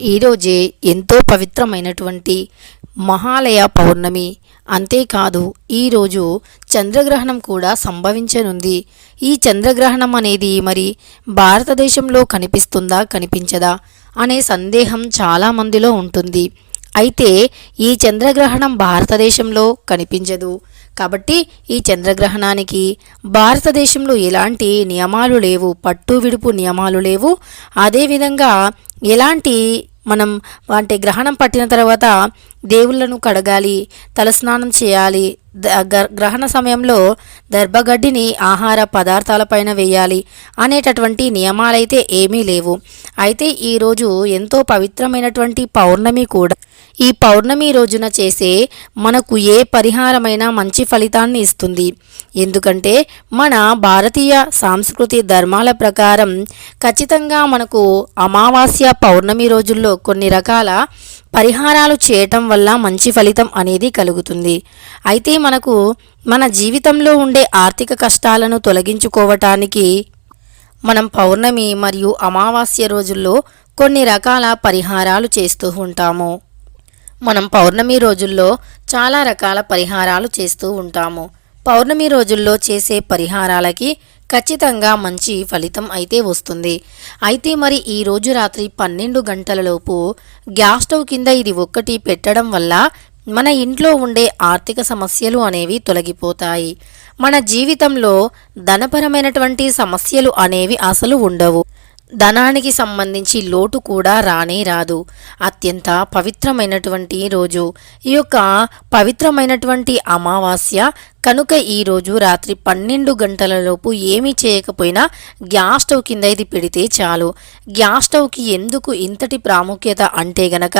ఈరోజే ఎంతో పవిత్రమైనటువంటి మహాలయ పౌర్ణమి. అంతేకాదు ఈరోజు చంద్రగ్రహణం కూడా సంభవించనుంది. ఈ చంద్రగ్రహణం అనేది మరి భారతదేశంలో కనిపిస్తుందా కనిపించదా అనే సందేహం చాలామందిలో ఉంటుంది. అయితే ఈ చంద్రగ్రహణం భారతదేశంలో కనిపించదు. కాబట్టి ఈ చంద్రగ్రహణానికి భారతదేశంలో ఎలాంటి నియమాలు లేవు పట్టు విడుపు నియమాలు లేవు. అదేవిధంగా ఎలాంటి మనం అంటే గ్రహణం పట్టిన తర్వాత దేవుళ్ళను కడగాలి తలస్నానం చేయాలి గ్రహణ సమయంలో దర్భగడ్డిని ఆహార పదార్థాలపైన వేయాలి అనేటటువంటి నియమాలైతే ఏమీ లేవు. అయితే ఈరోజు ఎంతో పవిత్రమైనటువంటి పౌర్ణమి కూడా ఈ పౌర్ణమి రోజున చేసే మనకు ఏ పరిహారమైనా మంచి ఫలితాన్ని ఇస్తుంది. ఎందుకంటే మన భారతీయ సాంస్కృతి ధర్మాల ప్రకారం ఖచ్చితంగా మనకు అమావాస్య పౌర్ణమి రోజుల్లో కొన్ని రకాల పరిహారాలు చేయటం వల్ల మంచి ఫలితం అనేది కలుగుతుంది. అయితే మనకు మన జీవితంలో ఉండే ఆర్థిక కష్టాలను తొలగించుకోవటానికి మనం పౌర్ణమి మరియు అమావాస్య రోజుల్లో కొన్ని రకాల పరిహారాలు చేస్తూ ఉంటాము. మనం పౌర్ణమి రోజుల్లో చాలా రకాల పరిహారాలు చేస్తూ ఉంటాము. పౌర్ణమి రోజుల్లో చేసే పరిహారాలకి ఖచ్చితంగా మంచి ఫలితం అయితే వస్తుంది. అయితే మరి ఈ రోజు రాత్రి పన్నెండు గంటలలోపు గ్యాస్ స్టవ్ కింద ఇది ఒక్కటి పెట్టడం వల్ల మన ఇంట్లో ఉండే ఆర్థిక సమస్యలు అనేవి తొలగిపోతాయి. మన జీవితంలో ధనపరమైనటువంటి సమస్యలు అనేవి అసలు ఉండవు. ధనానికి సంబంధించి లోటు కూడా రానే రాదు. అత్యంత పవిత్రమైనటువంటి రోజు. ఈ యొక్క పవిత్రమైనటువంటి అమావాస్య కనుక ఈరోజు రాత్రి పన్నెండు గంటలలోపు ఏమీ చేయకపోయినా గ్యాస్ స్టవ్ కింద ఇది పెడితే చాలు. గ్యాస్ స్టవ్కి ఎందుకు ఇంతటి ప్రాముఖ్యత అంటే గనక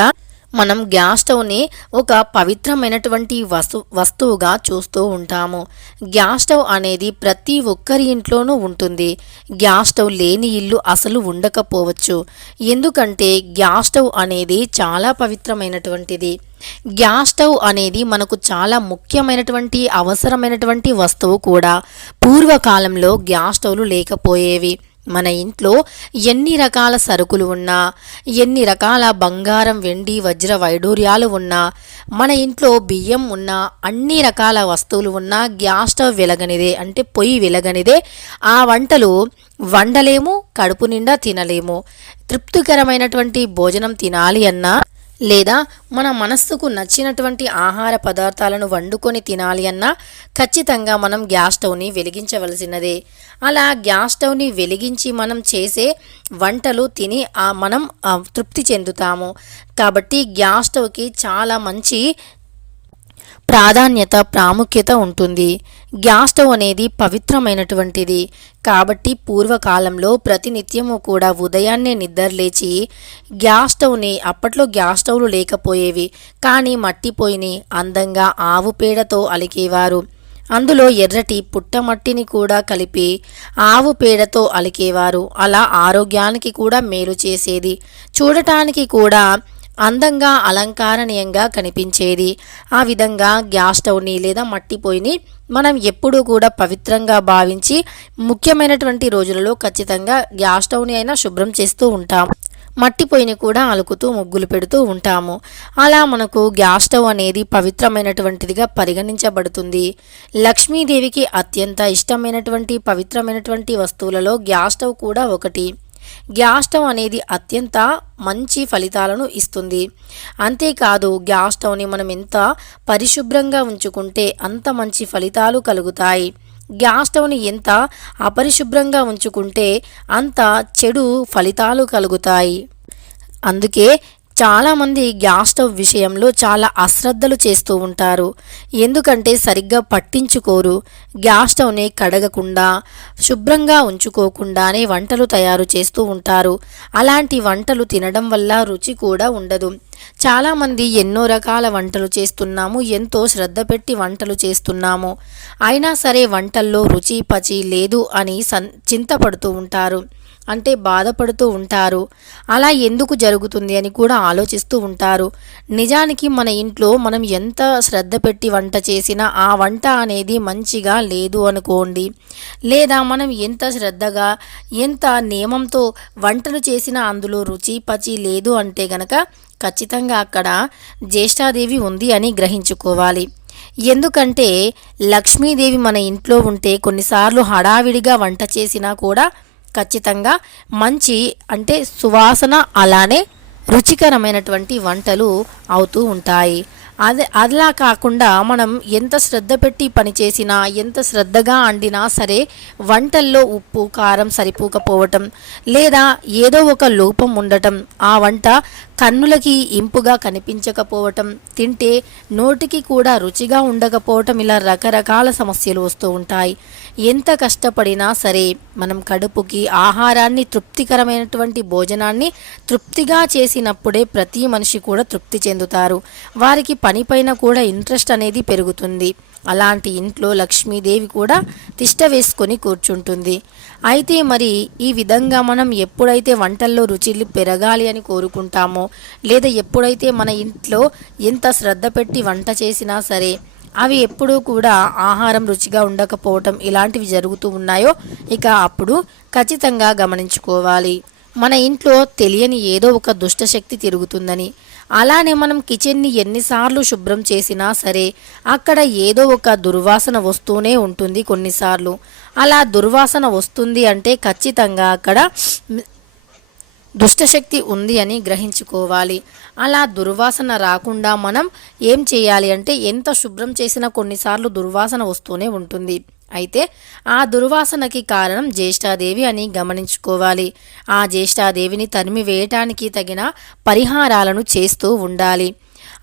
మనం గ్యాస్ స్టవ్ని ఒక పవిత్రమైనటువంటి వస్తు వస్తువుగా చూస్తూ ఉంటాము. గ్యాస్ స్టవ్ అనేది ప్రతి ఒక్కరి ఇంట్లోనూ ఉంటుంది. గ్యాస్ స్టవ్ లేని ఇల్లు అసలు ఉండకపోవచ్చు. ఎందుకంటే గ్యాస్ స్టవ్ అనేది చాలా పవిత్రమైనటువంటిది. గ్యాస్ స్టవ్ అనేది మనకు చాలా ముఖ్యమైనటువంటి అవసరమైనటువంటి వస్తువు కూడా. పూర్వకాలంలో గ్యాస్ స్టవ్లు లేకపోయేవి. మన ఇంట్లో ఎన్ని రకాల సరుకులు ఉన్నా ఎన్ని రకాల బంగారం వెండి వజ్ర వైడూర్యాలు ఉన్నా మన ఇంట్లో బియ్యం ఉన్నా అన్ని రకాల వస్తువులు ఉన్నా గ్యాస్ స్టవ్ వెలగనిదే అంటే పొయ్యి వెలగనిదే. ఆ వంటలు వండలేము కడుపు నిండా తినలేము. తృప్తికరమైనటువంటి భోజనం తినాలి అన్నా లేదా మన మనస్సుకు నచ్చినటువంటి ఆహార పదార్థాలను వండుకొని తినాలి అన్నా ఖచ్చితంగా మనం గ్యాస్ స్టవ్ని వెలిగించవలసినదే. అలా గ్యాస్ స్టవ్ని వెలిగించి మనం చేసే వంటలు తిని మనం తృప్తి చెందుతాము. కాబట్టి గ్యాస్ స్టవ్కి చాలా మంచి ప్రాధాన్యత ప్రాముఖ్యత ఉంటుంది. గ్యాస్ స్టవ్ అనేది పవిత్రమైనటువంటిది. కాబట్టి పూర్వకాలంలో ప్రతినిత్యము కూడా ఉదయాన్నే నిద్రలేచి గ్యాస్ స్టవ్ని అప్పట్లో గ్యాస్ స్టవ్లు లేకపోయేవి. కానీ మట్టి అందంగా ఆవు పేడతో అలికేవారు. అందులో ఎర్రటి పుట్టమట్టిని కూడా కలిపి ఆవు పేడతో అలికేవారు. అలా ఆరోగ్యానికి కూడా మేలు చేసేది. చూడటానికి కూడా అందంగా అలంకారణీయంగా కనిపించేది. ఆ విధంగా గ్యాస్ స్టవ్ని లేదా మట్టి పొయ్యిని మనం ఎప్పుడూ కూడా పవిత్రంగా భావించి ముఖ్యమైనటువంటి రోజులలో ఖచ్చితంగా గ్యాస్ స్టవ్ని అయినా శుభ్రం చేస్తూ ఉంటాం. మట్టి పొయ్యిని కూడా అలుకుతూ ముగ్గులు పెడుతూ ఉంటాము. అలా మనకు గ్యాస్ స్టవ్ అనేది పవిత్రమైనటువంటిదిగా పరిగణించబడుతుంది. లక్ష్మీదేవికి అత్యంత ఇష్టమైనటువంటి పవిత్రమైనటువంటి వస్తువులలో గ్యాస్ స్టవ్ కూడా ఒకటి. గ్యాస్ స్టవ్ అనేది అత్యంత మంచి ఫలితాలను ఇస్తుంది. అంతేకాదు గ్యాస్ స్టవ్ని మనం ఎంత పరిశుభ్రంగా ఉంచుకుంటే అంత మంచి ఫలితాలు కలుగుతాయి. గ్యాస్ స్టవ్ని ఎంత అపరిశుభ్రంగా ఉంచుకుంటే అంత చెడు ఫలితాలు కలుగుతాయి. అందుకే చాలామంది గ్యాస్ స్టవ్ విషయంలో చాలా అశ్రద్ధలు చేస్తూ ఉంటారు. ఎందుకంటే సరిగ్గా పట్టించుకోరు. గ్యాస్ స్టవ్ని కడగకుండా శుభ్రంగా ఉంచుకోకుండానే వంటలు తయారు చేస్తూ ఉంటారు. అలాంటి వంటలు తినడం వల్ల రుచి కూడా ఉండదు. చాలామంది ఎన్నో రకాల వంటలు చేస్తున్నాము ఎంతో శ్రద్ధ పెట్టి వంటలు చేస్తున్నాము. అయినా సరే వంటల్లో రుచి పచి లేదు అని సన్ చింతపడుతూ ఉంటారు. అంటే బాధపడుతూ ఉంటారు. అలా ఎందుకు జరుగుతుంది అని కూడా ఆలోచిస్తూ ఉంటారు. నిజానికి మన ఇంట్లో మనం ఎంత శ్రద్ధ పెట్టి వంట చేసినా ఆ వంట అనేది మంచిగా లేదు అనుకోండి. లేదా మనం ఎంత శ్రద్ధగా ఎంత నియమంతో వంటలు చేసినా అందులో రుచి పచి లేదు అంటే గనక ఖచ్చితంగా అక్కడ జ్యేష్ఠాదేవి ఉంది అని గ్రహించుకోవాలి. ఎందుకంటే లక్ష్మీదేవి మన ఇంట్లో ఉంటే కొన్నిసార్లు హడావిడిగా వంట చేసినా కూడా ఖచ్చితంగా మంచి అంటే సువాసన అలానే రుచికరమైనటువంటి వంటలు అవుతూ ఉంటాయి. అదే అలా కాకుండా మనం ఎంత శ్రద్ధ పెట్టి పని చేసినా ఎంత శ్రద్ధగా వండినా సరే వంటల్లో ఉప్పు కారం సరిపోకపోవటం లేదా ఏదో ఒక లోపం ఉండటం ఆ వంట కన్నులకి ఇంపుగా కనిపించకపోవటం తింటే నోటికి కూడా రుచిగా ఉండకపోవటం ఇలా రకరకాల సమస్యలు వస్తూ ఉంటాయి. ఎంత కష్టపడినా సరే మనం కడుపుకి ఆహారాన్ని తృప్తికరమైనటువంటి భోజనాన్ని తృప్తిగా చేసినప్పుడే ప్రతి మనిషి కూడా తృప్తి చెందుతారు. వారికి పనిపైన కూడా ఇంట్రెస్ట్ అనేది పెరుగుతుంది. అలాంటి ఇంట్లో లక్ష్మీదేవి కూడా తిష్ట వేసుకొని కూర్చుంటుంది. అయితే మరి ఈ విధంగా మనం ఎప్పుడైతే వంటల్లో రుచిలు పెరగాలి అని కోరుకుంటామో లేదా ఎప్పుడైతే మన ఇంట్లో ఎంత శ్రద్ధ పెట్టి వంట చేసినా సరే అవి ఎప్పుడూ కూడా ఆహారం రుచిగా ఉండకపోవటం ఇలాంటివి జరుగుతూ ఉన్నాయో ఇక అప్పుడు ఖచ్చితంగా గమనించుకోవాలి. మన ఇంట్లో తెలియని ఏదో ఒక దుష్టశక్తి తిరుగుతుందని అలానే మనం కిచెన్ని ఎన్నిసార్లు శుభ్రం చేసినా సరే అక్కడ ఏదో ఒక దుర్వాసన వస్తూనే ఉంటుంది కొన్నిసార్లు. అలా దుర్వాసన వస్తుంది అంటే ఖచ్చితంగా అక్కడ దుష్టశక్తి ఉంది అని గ్రహించుకోవాలి. అలా దుర్వాసన రాకుండా మనం ఏం చేయాలి అంటే ఎంత శుభ్రం చేసినా కొన్నిసార్లు దుర్వాసన వస్తూనే ఉంటుంది. అయితే ఆ దుర్వాసనకి కారణం జ్యేష్ఠాదేవి అని గమనించుకోవాలి. ఆ జ్యేష్ఠాదేవిని తరిమి వేయటానికి తగిన పరిహారాలను చేస్తూ ఉండాలి.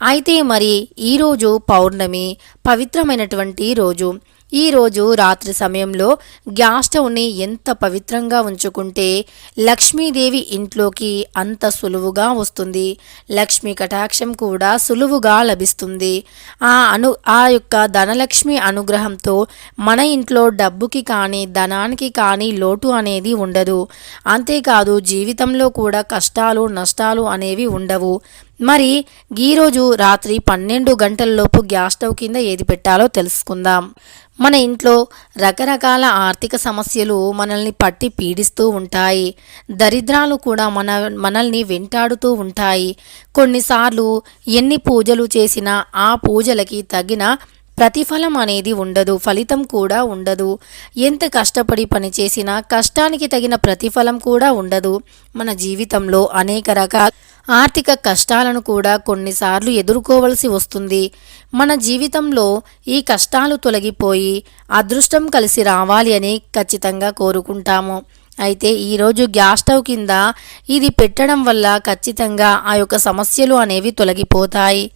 అయితే మరి ఈరోజు పౌర్ణమి పవిత్రమైనటువంటి రోజు. ఈరోజు రాత్రి సమయంలో గ్యాస్ స్టవ్ని ఎంత పవిత్రంగా ఉంచుకుంటే లక్ష్మీదేవి ఇంట్లోకి అంత సులువుగా వస్తుంది. లక్ష్మీ కటాక్షం కూడా సులువుగా లభిస్తుంది. ఆ అను ఆ యొక్క ధనలక్ష్మి అనుగ్రహంతో మన ఇంట్లో డబ్బుకి కానీ ధనానికి కానీ లోటు అనేది ఉండదు. అంతేకాదు జీవితంలో కూడా కష్టాలు నష్టాలు అనేవి ఉండవు. మరి ఈరోజు రాత్రి పన్నెండు గంటలలోపు గ్యాస్ స్టవ్ కింద ఏది పెట్టాలో తెలుసుకుందాం. మన ఇంట్లో రకరకాల ఆర్థిక సమస్యలు మనల్ని పట్టి పీడిస్తూ ఉంటాయి. దరిద్రాలు కూడా మన మనల్ని వెంటాడుతూ ఉంటాయి. కొన్నిసార్లు ఎన్ని పూజలు చేసినా ఆ పూజలకి తగిన ప్రతిఫలం అనేది ఉండదు ఫలితం కూడా ఉండదు. ఎంత కష్టపడి పనిచేసినా కష్టానికి తగిన ప్రతిఫలం కూడా ఉండదు. మన జీవితంలో అనేక రకాల ఆర్థిక కష్టాలను కూడా కొన్నిసార్లు ఎదుర్కోవలసి వస్తుంది. మన జీవితంలో ఈ కష్టాలు తొలగిపోయి అదృష్టం కలిసి రావాలి అని ఖచ్చితంగా కోరుకుంటాము. అయితే ఈరోజు గ్యాస్ స్టవ్ కింద ఇది పెట్టడం వల్ల ఖచ్చితంగా ఆ యొక్క సమస్యలు అనేవి తొలగిపోతాయి.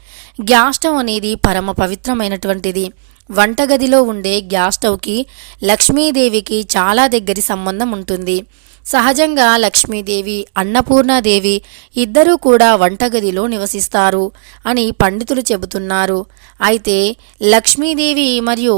గ్యాస్ స్టవ్ అనేది పరమ పవిత్రమైనటువంటిది. వంటగదిలో ఉండే గ్యాస్ స్టవ్కి లక్ష్మీదేవికి చాలా దగ్గరి సంబంధం ఉంటుంది. సహజంగా లక్ష్మీదేవి అన్నపూర్ణాదేవి ఇద్దరూ కూడా వంటగదిలో నివసిస్తారు అని పండితులు చెబుతున్నారు. అయితే లక్ష్మీదేవి మరియు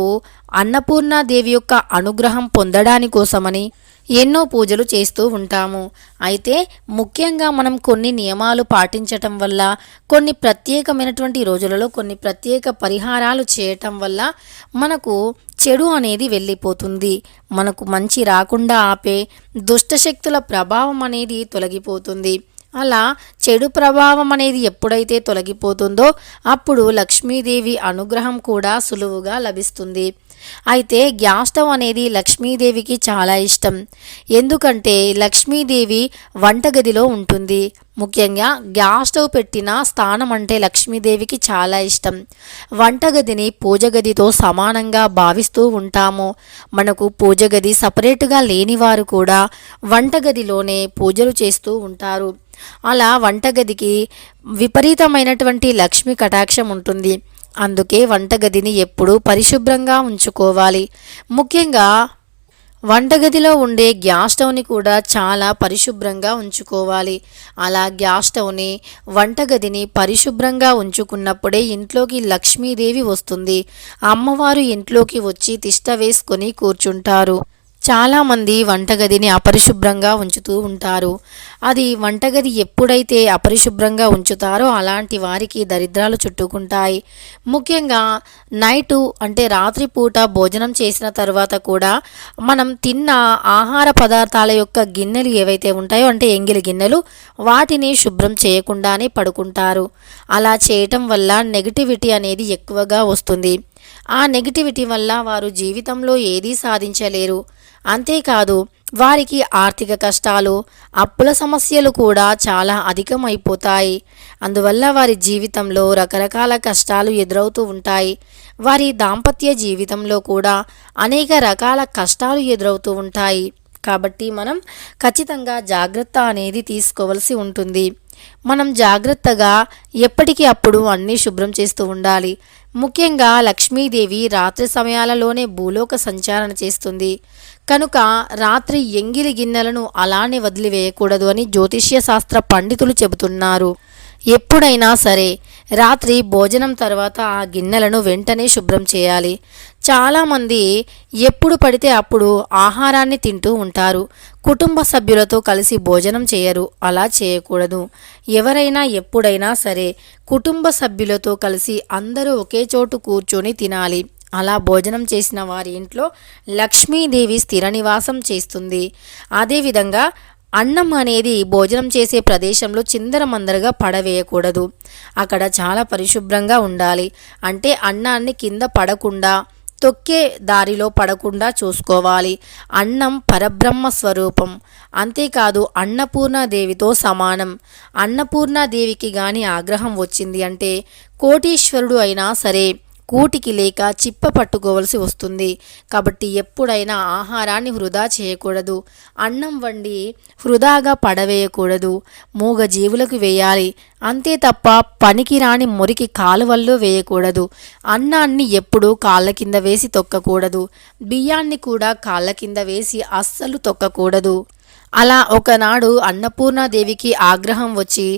అన్నపూర్ణాదేవి యొక్క అనుగ్రహం పొందడాని కోసమని ఎన్నో పూజలు చేస్తూ ఉంటాము. అయితే ముఖ్యంగా మనం కొన్ని నియమాలు పాటించటం వల్ల కొన్ని ప్రత్యేకమైనటువంటి రోజులలో కొన్ని ప్రత్యేక పరిహారాలు చేయటం వల్ల మనకు చెడు అనేది వెళ్ళిపోతుంది. మనకు మంచి రాకుండా ఆపే దుష్టశక్తుల ప్రభావం అనేది తొలగిపోతుంది. అలా చెడు ప్రభావం అనేది ఎప్పుడైతే తొలగిపోతుందో అప్పుడు లక్ష్మీదేవి అనుగ్రహం కూడా సులువుగా లభిస్తుంది. అయితే గ్యాస్ స్టవ్ అనేది లక్ష్మీదేవికి చాలా ఇష్టం. ఎందుకంటే లక్ష్మీదేవి వంటగదిలో ఉంటుంది. ముఖ్యంగా గ్యాస్ స్టవ్ పెట్టిన స్థానం అంటే లక్ష్మీదేవికి చాలా ఇష్టం. వంటగదిని పూజగదితో సమానంగా భావిస్తూ ఉంటాము. మనకు పూజగది సపరేట్గా లేని వారు కూడా వంటగదిలోనే పూజలు చేస్తూ ఉంటారు. అలా వంటగదికి విపరీతమైనటువంటి లక్ష్మి కటాక్షం ఉంటుంది. అందుకే వంటగదిని ఎప్పుడూ పరిశుభ్రంగా ఉంచుకోవాలి. ముఖ్యంగా వంటగదిలో ఉండే గ్యాస్ స్టవ్ని కూడా చాలా పరిశుభ్రంగా ఉంచుకోవాలి. అలా గ్యాస్ స్టవ్ని వంటగదిని పరిశుభ్రంగా ఉంచుకున్నప్పుడే ఇంట్లోకి లక్ష్మీదేవి వస్తుంది. అమ్మవారు ఇంట్లోకి వచ్చి తిష్ట వేసుకొని కూర్చుంటారు. చాలామంది వంటగదిని అపరిశుభ్రంగా ఉంచుతూ ఉంటారు. అది వంటగది ఎప్పుడైతే అపరిశుభ్రంగా ఉంచుతారో అలాంటి వారికి దరిద్రాలు చుట్టుకుంటాయి. ముఖ్యంగా నైటు అంటే రాత్రిపూట భోజనం చేసిన తర్వాత కూడా మనం తిన్న ఆహార పదార్థాల యొక్క గిన్నెలు ఏవైతే ఉంటాయో అంటే ఎంగిలి గిన్నెలు వాటిని శుభ్రం చేయకుండానే పడుకుంటారు. అలా చేయటం వల్ల నెగిటివిటీ అనేది ఎక్కువగా వస్తుంది. ఆ నెగిటివిటీ వల్ల వారు జీవితంలో ఏదీ సాధించలేరు. అంతేకాదు వారికి ఆర్థిక కష్టాలు అప్పుల సమస్యలు కూడా చాలా అధికమైపోతాయి. అందువల్ల వారి జీవితంలో రకరకాల కష్టాలు ఎదురవుతూ ఉంటాయి. వారి దాంపత్య జీవితంలో కూడా అనేక రకాల కష్టాలు ఎదురవుతూ ఉంటాయి. కాబట్టి మనం ఖచ్చితంగా జాగ్రత్త అనేది తీసుకోవాల్సి ఉంటుంది. మనం జాగ్రత్తగా ఎప్పటికీ అప్పుడు అన్నీ శుభ్రం చేస్తూ ఉండాలి. ముఖ్యంగా లక్ష్మీదేవి రాత్రి సమయాలలోనే భూలోక సంచారణ చేస్తుంది. కనుక రాత్రి ఎంగిలి గిన్నెలను అలానే వదిలివేయకూడదు అని జ్యోతిష్య శాస్త్ర పండితులు చెబుతున్నారు. ఎప్పుడైనా సరే రాత్రి భోజనం తర్వాత ఆ గిన్నెలను వెంటనే శుభ్రం చేయాలి. చాలామంది ఎప్పుడు పడితే అప్పుడు ఆహారాన్ని తింటూ ఉంటారు. కుటుంబ సభ్యులతో కలిసి భోజనం చేయరు. అలా చేయకూడదు. ఎవరైనా ఎప్పుడైనా సరే కుటుంబ సభ్యులతో కలిసి అందరూ ఒకే చోటు కూర్చొని తినాలి. అలా భోజనం చేసిన వారి ఇంట్లో లక్ష్మీదేవి స్థిర నివాసం చేస్తుంది. అదేవిధంగా అన్నం అనేది భోజనం చేసే ప్రదేశంలో చిందరమందరగా పడవేయకూడదు. అక్కడ చాలా పరిశుభ్రంగా ఉండాలి. అంటే అన్నాన్ని కింద పడకుండా తొక్కే దారిలో పడకుండా చూసుకోవాలి. అన్నం పరబ్రహ్మ స్వరూపం. అంతేకాదు అన్నపూర్ణాదేవితో సమానం. అన్నపూర్ణాదేవికి గాని ఆగ్రహం వచ్చింది అంటే కోటీశ్వరుడు అయినా సరే కూటికి లేక చిప్ప పట్టుకోవలసి వస్తుంది. కాబట్టి ఎప్పుడైనా ఆహారాన్ని వృధా చేయకూడదు. అన్నం వండి వృధాగా పడవేయకూడదు. మూగ జీవులకు వేయాలి. అంతే తప్ప పనికిరాని మురికి కాలువల్లో వేయకూడదు. అన్నాన్ని ఎప్పుడూ కాళ్ళ కింద వేసి తొక్కకూడదు. బియ్యాన్ని కూడా కాళ్ళ కింద వేసి అస్సలు తొక్కకూడదు. అలా ఒకనాడు అన్నపూర్ణాదేవికి ఆగ్రహం వచ్చి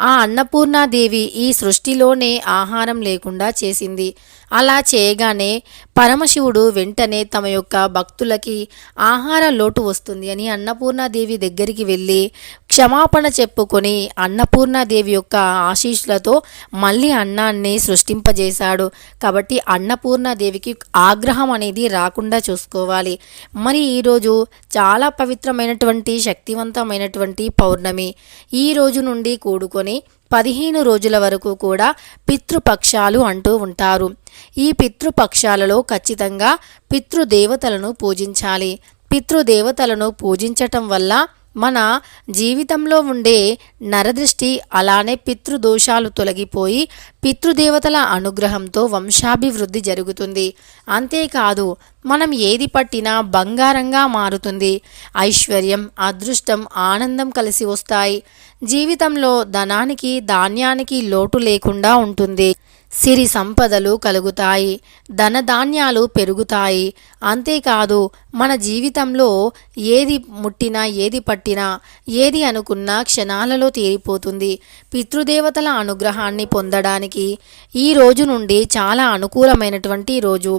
ఆ అన్నపూర్ణాదేవి ఈ సృష్టిలోనే ఆహారం లేకుండా చేసింది. అలా చేయగానే పరమశివుడు వెంటనే తమ యొక్క భక్తులకి ఆహార లోటు వస్తుంది అని అన్నపూర్ణాదేవి దగ్గరికి వెళ్ళి క్షమాపణ చెప్పుకొని అన్నపూర్ణాదేవి యొక్క ఆశీస్సులతో మళ్ళీ అన్నాన్ని సృష్టింపజేశాడు. కాబట్టి అన్నపూర్ణాదేవికి ఆగ్రహం అనేది రాకుండా చూసుకోవాలి. మరి ఈరోజు చాలా పవిత్రమైనటువంటి శక్తివంతమైనటువంటి పౌర్ణమి. ఈ రోజు నుండి కూడుకొని పదిహేను రోజుల వరకు కూడా పితృపక్షాలు అంటూ ఉంటారు. ఈ పితృపక్షాలలో ఖచ్చితంగా పితృదేవతలను పూజించాలి. పితృదేవతలను పూజించటం వల్ల మన జీవితంలో ఉండే నరదృష్టి అలానే పితృదోషాలు తొలగిపోయి పితృదేవతల అనుగ్రహంతో వంశాభివృద్ధి జరుగుతుంది. అంతేకాదు మనం ఏది పట్టినా బంగారంగా మారుతుంది. ఐశ్వర్యం అదృష్టం ఆనందం కలిసి వస్తాయి. జీవితంలో ధనానికి ధాన్యానికి లోటు లేకుండా ఉంటుంది. సిరి సంపదలు కలుగుతాయి ధనధాన్యాలు పెరుగుతాయి అంతేకాదు మన జీవితంలో ఏది ముట్టినా ఏది పట్టినా ఏది అనుకున్నా క్షణాలలో తీరిపోతుంది. పితృదేవతల అనుగ్రహాన్ని పొందడానికి ఈ రోజు నుండి చాలా అనుకూలమైనటువంటి రోజు.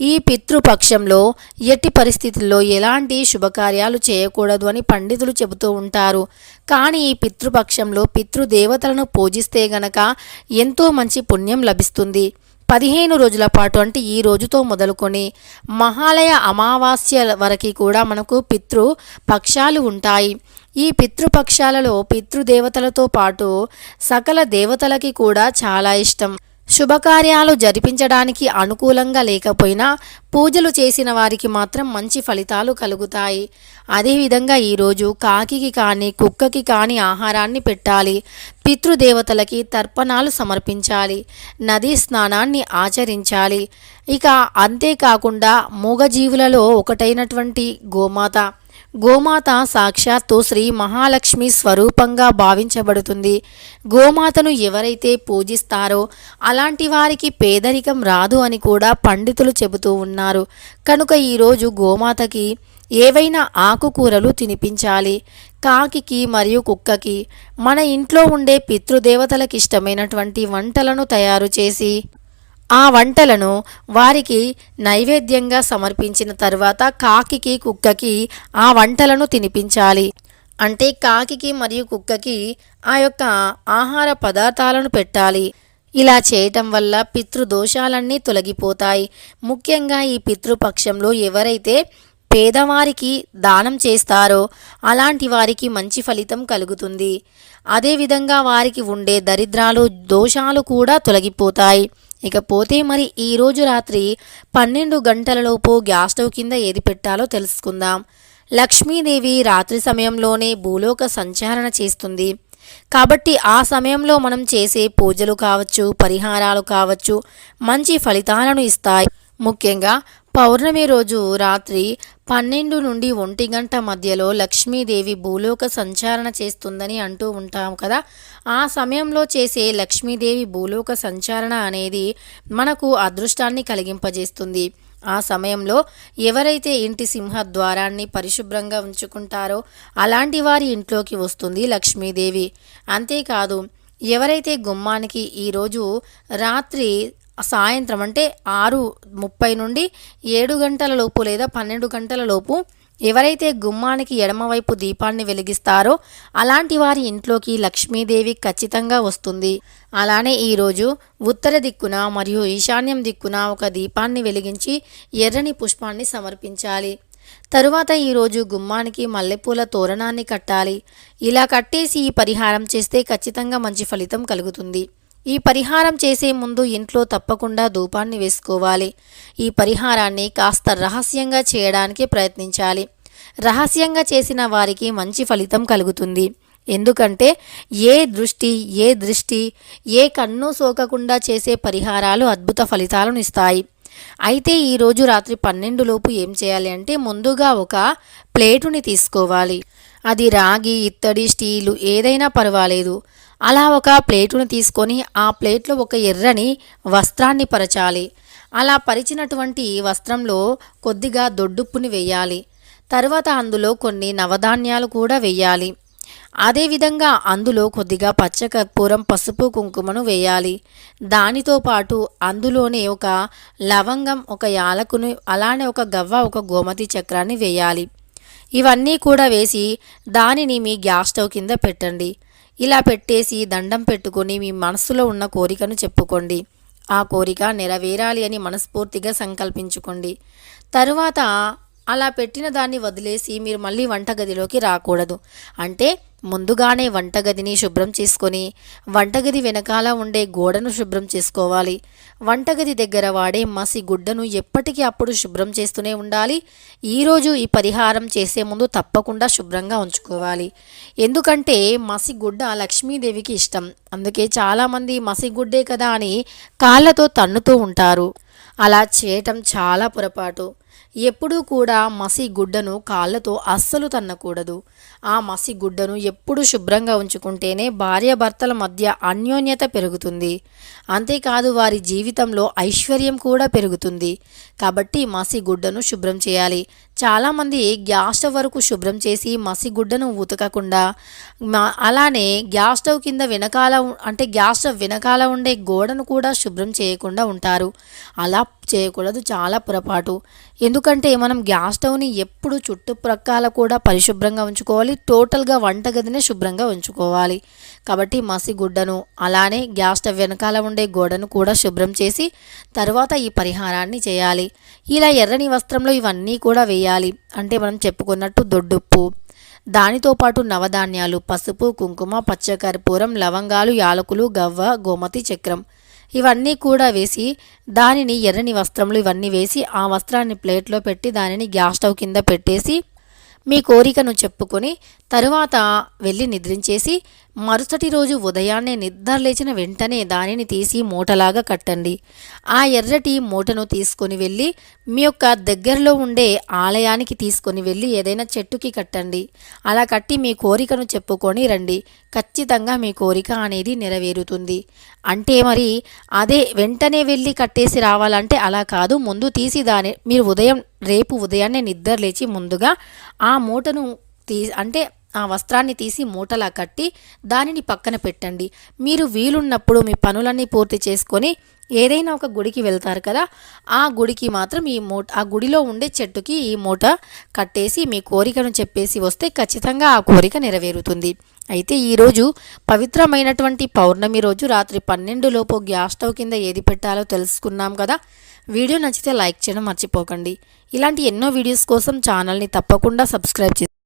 ఈ పితృపక్షంలో ఎట్టి పరిస్థితుల్లో ఎలాంటి శుభకార్యాలు చేయకూడదు అని పండితులు చెబుతూ ఉంటారు. కానీ ఈ పితృపక్షంలో పితృదేవతలను పూజిస్తే గనక ఎంతో మంచి పుణ్యం లభిస్తుంది. పదిహేను రోజుల పాటు అంటే ఈ రోజుతో మొదలుకొని మహాలయ అమావాస్య వరకు కూడా మనకు పితృ పక్షాలు ఉంటాయి. ఈ పితృపక్షాలలో పితృదేవతలతో పాటు సకల దేవతలకి కూడా చాలా ఇష్టం. శుభకార్యాలు జరిపించడానికి అనుకూలంగా లేకపోయినా పూజలు చేసిన వారికి మాత్రం మంచి ఫలితాలు కలుగుతాయి. అదేవిధంగా ఈరోజు కాకికి కానీ కుక్కకి కానీ ఆహారాన్ని పెట్టాలి. పితృదేవతలకి తర్పణాలు సమర్పించాలి. నదీ స్నానాన్ని ఆచరించాలి. ఇక అంతేకాకుండా మూగజీవులలో ఒకటైనటువంటి గోమాత గోమాత సాక్షాత్తు శ్రీ మహాలక్ష్మి స్వరూపంగా భావించబడుతుంది. గోమాతను ఎవరైతే పూజిస్తారో అలాంటి వారికి పేదరికం రాదు అని కూడా పండితులు చెబుతూ ఉన్నారు. కనుక ఈరోజు గోమాతకి ఏవైనా ఆకుకూరలు తినిపించాలి. కాకికి మరియు కుక్కకి మన ఇంట్లో ఉండే పితృదేవతలకు ఇష్టమైనటువంటి వంటలను తయారు చేసి ఆ వంటలను వారికి నైవేద్యంగా సమర్పించిన తర్వాత కాకికి కుక్కకి ఆ వంటలను తినిపించాలి. అంటే కాకికి మరియు కుక్కకి ఆ యొక్క ఆహార పదార్థాలను పెట్టాలి. ఇలా చేయటం వల్ల పితృదోషాలన్నీ తొలగిపోతాయి. ముఖ్యంగా ఈ పితృపక్షంలో ఎవరైతే పేదవారికి దానం చేస్తారో అలాంటి వారికి మంచి ఫలితం కలుగుతుంది. అదేవిధంగా వారికి ఉండే దరిద్రాలు దోషాలు కూడా తొలగిపోతాయి. ఇకపోతే మరి ఈరోజు రాత్రి పన్నెండు గంటలలోపు గ్యాస్ స్టవ్ కింద ఏది పెట్టాలో తెలుసుకుందాం. లక్ష్మీదేవి రాత్రి సమయంలోనే భూలోక సంచారణ చేస్తుంది. కాబట్టి ఆ సమయంలో మనం చేసే పూజలు కావచ్చు పరిహారాలు కావచ్చు మంచి ఫలితాలను ఇస్తాయి. ముఖ్యంగా పౌర్ణమి రోజు రాత్రి పన్నెండు నుండి ఒంటి గంట మధ్యలో లక్ష్మీదేవి భూలోక సంచారణ చేస్తుందని అంటూ ఉంటాం కదా. ఆ సమయంలో చేసే లక్ష్మీదేవి భూలోక సంచారణ అనేది మనకు అదృష్టాన్ని కలిగింపజేస్తుంది. ఆ సమయంలో ఎవరైతే ఇంటి సింహద్వారాన్ని పరిశుభ్రంగా ఉంచుకుంటారో అలాంటి వారి ఇంట్లోకి వస్తుంది లక్ష్మీదేవి. అంతేకాదు ఎవరైతే గుమ్మానికి ఈరోజు రాత్రి సాయంత్రం అంటే ఆరు ముప్పై నుండి ఏడు గంటల లోపు లేదా పన్నెండు గంటల లోపు ఎవరైతే గుమ్మానికి ఎడమవైపు దీపాన్ని వెలిగిస్తారో అలాంటి వారి ఇంట్లోకి లక్ష్మీదేవి ఖచ్చితంగా వస్తుంది. అలానే ఈరోజు ఉత్తర దిక్కున మరియు ఈశాన్యం దిక్కున ఒక దీపాన్ని వెలిగించి ఎర్రని పుష్పాన్ని సమర్పించాలి. తరువాత ఈరోజు గుమ్మానికి మల్లెపూల తోరణాన్ని కట్టాలి. ఇలా కట్టేసి ఈ పరిహారం చేస్తే ఖచ్చితంగా మంచి ఫలితం కలుగుతుంది. ఈ పరిహారం చేసే ముందు ఇంట్లో తప్పకుండా ధూపాన్ని వేసుకోవాలి. ఈ పరిహారాన్ని కాస్త రహస్యంగా చేయడానికి ప్రయత్నించాలి. రహస్యంగా చేసిన వారికి మంచి ఫలితం కలుగుతుంది. ఎందుకంటే ఏ దృష్టి ఏ దృష్టి ఏ కన్ను సోకకుండా చేసే పరిహారాలు అద్భుత ఫలితాలను ఇస్తాయి. అయితే ఈరోజు రాత్రి పన్నెండు లోపు ఏం చేయాలి అంటే ముందుగా ఒక ప్లేటుని తీసుకోవాలి. అది రాగి ఇత్తడి స్టీలు ఏదైనా పర్వాలేదు. అలా ఒక ప్లేటును తీసుకొని ఆ ప్లేట్లో ఒక ఎర్రని వస్త్రాన్ని పరచాలి. అలా పరిచినటువంటి వస్త్రంలో కొద్దిగా దొడ్డుప్పుని వేయాలి. తర్వాత అందులో కొన్ని నవధాన్యాలు కూడా వేయాలి. అదేవిధంగా అందులో కొద్దిగా పచ్చకర్పూరం పసుపు కుంకుమను వేయాలి. దానితో పాటు అందులోనే ఒక లవంగం ఒక యాలకును అలానే ఒక గవ్వ ఒక గోమతి చక్రాన్ని వేయాలి. ఇవన్నీ కూడా వేసి దానిని మీ గ్యాస్ స్టవ్ కింద పెట్టండి. ఇలా పెట్టేసి దండం పెట్టుకొని మీ మనసులో ఉన్న కోరికను చెప్పుకోండి. ఆ కోరిక నెరవేరాలి అని మనస్ఫూర్తిగా సంకల్పించుకోండి. తరువాత అలా పెట్టిన దాన్ని వదిలేసి మీరు మళ్ళీ వంటగదిలోకి రాకూడదు. అంటే ముందుగానే వంటగదిని శుభ్రం చేసుకొని వంటగది వెనకాల ఉండే గోడను శుభ్రం చేసుకోవాలి. వంటగది దగ్గర వాడే మసి గుడ్డను ఎప్పటికీ అప్పుడు శుభ్రం చేస్తూనే ఉండాలి. ఈరోజు ఈ పరిహారం చేసే ముందు తప్పకుండా శుభ్రంగా ఉంచుకోవాలి. ఎందుకంటే మసి గుడ్డ లక్ష్మీదేవికి ఇష్టం. అందుకే చాలామంది మసి గుడ్డే కదా అని కాళ్ళతో తన్నుతూ ఉంటారు. అలా చేయటం చాలా పొరపాటు. ఎప్పుడూ కూడా మసి గుడ్డను కాళ్ళతో అస్సలు తన్నకూడదు. ఆ మసి గుడ్డను ఎప్పుడు శుభ్రంగా ఉంచుకుంటేనే భార్యాభర్తల మధ్య అన్యోన్యత పెరుగుతుంది. అంతేకాదు వారి జీవితంలో ఐశ్వర్యం కూడా పెరుగుతుంది. కాబట్టి మసి గుడ్డను శుభ్రం చేయాలి. చాలామంది గ్యాస్ స్టవ్ వరకు శుభ్రం చేసి మసి గుడ్డను ఉతకకుండా అలానే గ్యాస్ స్టవ్ కింద వెనకాల అంటే గ్యాస్ స్టవ్ వెనకాల ఉండే గోడను కూడా శుభ్రం చేయకుండా ఉంటారు. అలా చేయకూడదు. చాలా పొరపాటు. ఎందుకంటే మనం గ్యాస్ స్టవ్ని ఎప్పుడు చుట్టుప్రక్కల కూడా పరిశుభ్రంగా ఉంచుకోవాలి. టోటల్గా వంటగదినే శుభ్రంగా ఉంచుకోవాలి. కాబట్టి మసిగుడ్డను అలానే గ్యాస్ స్టవ్ వెనకాల ఉండే గోడను కూడా శుభ్రం చేసి తర్వాత ఈ పరిహారాన్ని చేయాలి. ఇలా ఎర్రని వస్త్రంలో ఇవన్నీ కూడా వేయాలి. అంటే మనం చెప్పుకున్నట్టు దొడ్డుప్పు దానితో పాటు నవధాన్యాలు పసుపు కుంకుమ పచ్చకర్పూరం లవంగాలు యాలకులు గవ్వ గోమతి చక్రం. ఇవన్నీ కూడా వేసి దానిని ఎర్రని వస్త్రములు ఇవన్నీ వేసి ఆ వస్త్రాన్ని ప్లేట్లో పెట్టి దానిని గ్యాస్ స్టవ్ కింద పెట్టేసి మీ కోరికను చెప్పుకొని తరువాత వెళ్ళి నిద్రించేసి మరుసటి రోజు ఉదయాన్నే నిద్ర లేచిన వెంటనే దానిని తీసి మూటలాగా కట్టండి. ఆ ఎర్రటి మూటను తీసుకొని వెళ్ళి మీ యొక్క దగ్గరలో ఉండే ఆలయానికి తీసుకొని వెళ్ళి ఏదైనా చెట్టుకి కట్టండి. అలా కట్టి మీ కోరికను చెప్పుకొని రండి. ఖచ్చితంగా మీ కోరిక అనేది నెరవేరుతుంది. అంటే మరి అదే వెంటనే వెళ్ళి కట్టేసి రావాలంటే అలా కాదు. ముందు తీసి దాని మీరు ఉదయం రేపు ఉదయాన్నే నిద్ర లేచి ముందుగా ఆ మూటను తీ అంటే ఆ వస్త్రాన్ని తీసి మూటలా కట్టి దానిని పక్కన పెట్టండి. మీరు వీలున్నప్పుడు మీ పనులన్నీ పూర్తి చేసుకొని ఏదైనా ఒక గుడికి వెళ్తారు కదా ఆ గుడికి మాత్రం ఈ మూట ఆ గుడిలో ఉండే చెట్టుకి ఈ మూట కట్టేసి మీ కోరికను చెప్పేసి వస్తే ఖచ్చితంగా ఆ కోరిక నెరవేరుతుంది. అయితే ఈరోజు పవిత్రమైనటువంటి పౌర్ణమి రోజు రాత్రి పన్నెండులోపు గ్యాస్ స్టవ్ కింద ఏది పెట్టాలో తెలుసుకున్నాం కదా వీడియో నచ్చితే లైక్ చేయడం మర్చిపోకండి. ఇలాంటి ఎన్నో వీడియోస్ కోసం ఛానల్ని తప్పకుండా సబ్స్క్రైబ్ చేసి